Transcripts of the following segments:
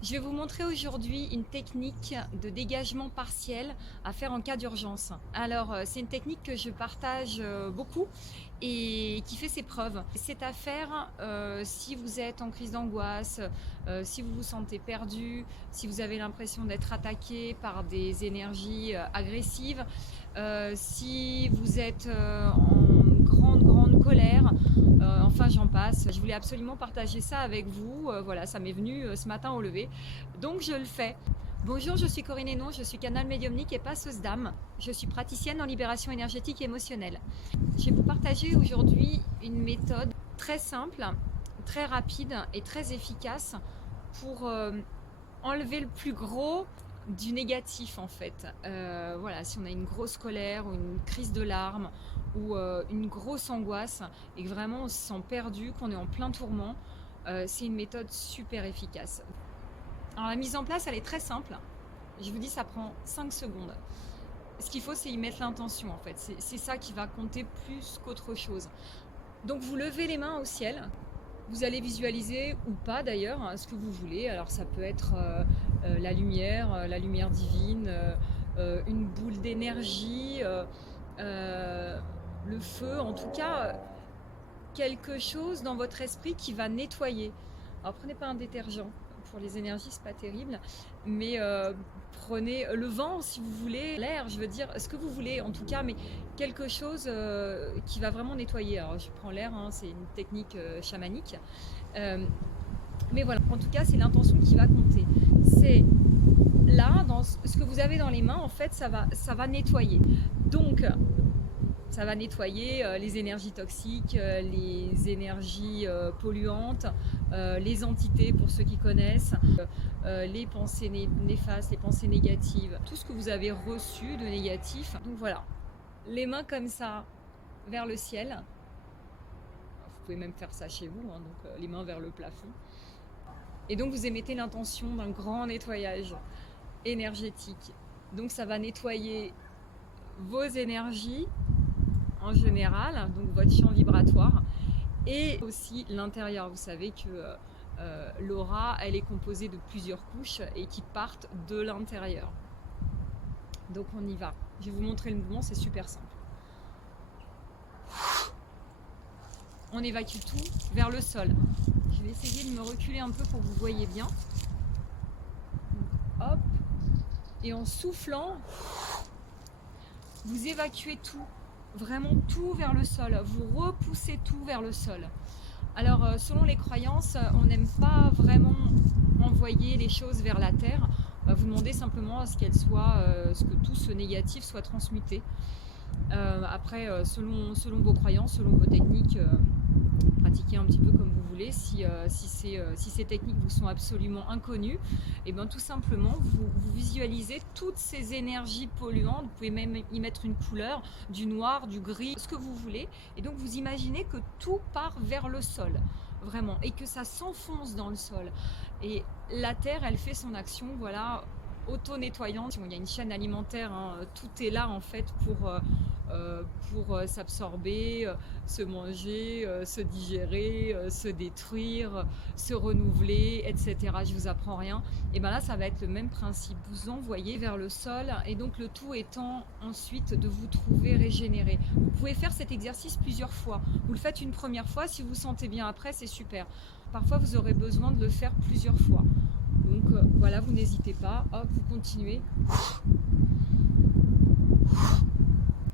Je vais vous montrer aujourd'hui une technique de dégagement partiel à faire en cas d'urgence. Alors, c'est une technique que je partage beaucoup et qui fait ses preuves. C'est à faire si vous êtes en crise d'angoisse, si vous vous sentez perdu, si vous avez l'impression d'être attaqué par des énergies agressives, si vous êtes en grande colère. Enfin, j'en passe. Je voulais absolument partager ça avec vous. Voilà, ça m'est venu ce matin au lever. Donc, je le fais. Bonjour, je suis Corinne Hénon, je suis canal médiumnique et passeuse d'âme. Je suis praticienne en libération énergétique et émotionnelle. Je vais vous partager aujourd'hui une méthode très simple, très rapide et très efficace pour enlever le plus gros du négatif en fait. Voilà, si on a une grosse colère ou une crise de larmes ou une grosse angoisse et que vraiment on se sent perdu, qu'on est en plein tourment, c'est une méthode super efficace. Alors la mise en place, elle est très simple. Je vous dis, ça prend 5 secondes. Ce qu'il faut, c'est y mettre l'intention en fait. C'est ça qui va compter plus qu'autre chose. Donc vous levez les mains au ciel. Vous allez visualiser, ou pas d'ailleurs, ce que vous voulez. Alors ça peut être la lumière divine, une boule d'énergie, le feu, en tout cas quelque chose dans votre esprit qui va nettoyer. Alors prenez pas un détergent, pour les énergies c'est pas terrible, mais prenez le vent si vous voulez, l'air, je veux dire, ce que vous voulez en tout cas, mais quelque chose qui va vraiment nettoyer. Alors je prends l'air, hein, c'est une technique chamanique, mais voilà, en tout cas c'est l'intention qui va compter. C'est là, dans ce que vous avez dans les mains, en fait ça va nettoyer. Donc ça va nettoyer les énergies toxiques, les énergies polluantes, les entités pour ceux qui connaissent, les pensées néfastes, les pensées négatives, tout ce que vous avez reçu de négatif. Donc voilà, les mains comme ça vers le ciel. Vous pouvez même faire ça chez vous, hein, donc les mains vers le plafond. Et donc vous émettez l'intention d'un grand nettoyage énergétique. Donc ça va nettoyer vos énergies en général, donc votre champ vibratoire, et aussi l'intérieur. Vous savez que l'aura, elle est composée de plusieurs couches et qui partent de l'intérieur. Donc on y va. Je vais vous montrer le mouvement, c'est super simple. On évacue tout vers le sol. Je vais essayer de me reculer un peu pour que vous voyez bien. Donc, hop. Et en soufflant, vous évacuez tout. Vraiment tout vers le sol. Vous repoussez tout vers le sol. Alors, selon les croyances, on n'aime pas vraiment envoyer les choses vers la terre. Vous demandez simplement à ce qu'elles soient, ce que tout ce négatif soit transmuté. Après, selon vos croyances, selon vos techniques, pratiquez un petit peu comme vous voulez. Si ces techniques vous sont absolument inconnues, et bien tout simplement, vous visualisez toutes ces énergies polluantes. Vous pouvez même y mettre une couleur, du noir, du gris, ce que vous voulez. Et donc, vous imaginez que tout part vers le sol, vraiment, et que ça s'enfonce dans le sol. Et la terre, elle fait son action, voilà, auto-nettoyante. Il y a une chaîne alimentaire, hein, tout est là en fait pour s'absorber, se manger, se digérer, se détruire, se renouveler, etc. Je vous apprends rien. Et bien là, ça va être le même principe. Vous envoyez vers le sol, et donc le tout étant ensuite de vous trouver régénéré. Vous pouvez faire cet exercice plusieurs fois. Vous le faites une première fois, si vous vous sentez bien après, c'est super. Parfois, vous aurez besoin de le faire plusieurs fois. Donc voilà, vous n'hésitez pas, hop, vous continuez.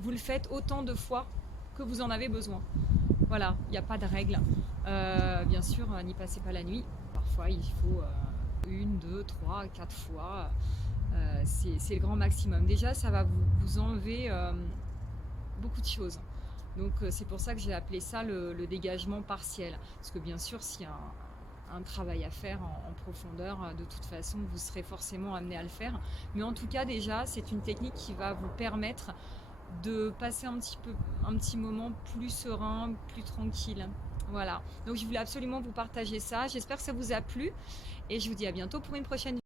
Vous le faites autant de fois que vous en avez besoin. Voilà, il n'y a pas de règle. Bien sûr, n'y passez pas la nuit. Parfois, il faut 1, 2, 3, 4 fois. C'est le grand maximum. Déjà, ça va vous enlever beaucoup de choses. Donc, c'est pour ça que j'ai appelé ça le dégagement partiel. Parce que bien sûr, s'il y a un travail à faire en profondeur, de toute façon vous serez forcément amené à le faire, mais en tout cas déjà c'est une technique qui va vous permettre de passer un petit moment plus serein, plus tranquille. Voilà, donc je voulais absolument vous partager ça. J'espère que ça vous a plu et je vous dis à bientôt pour une prochaine vidéo.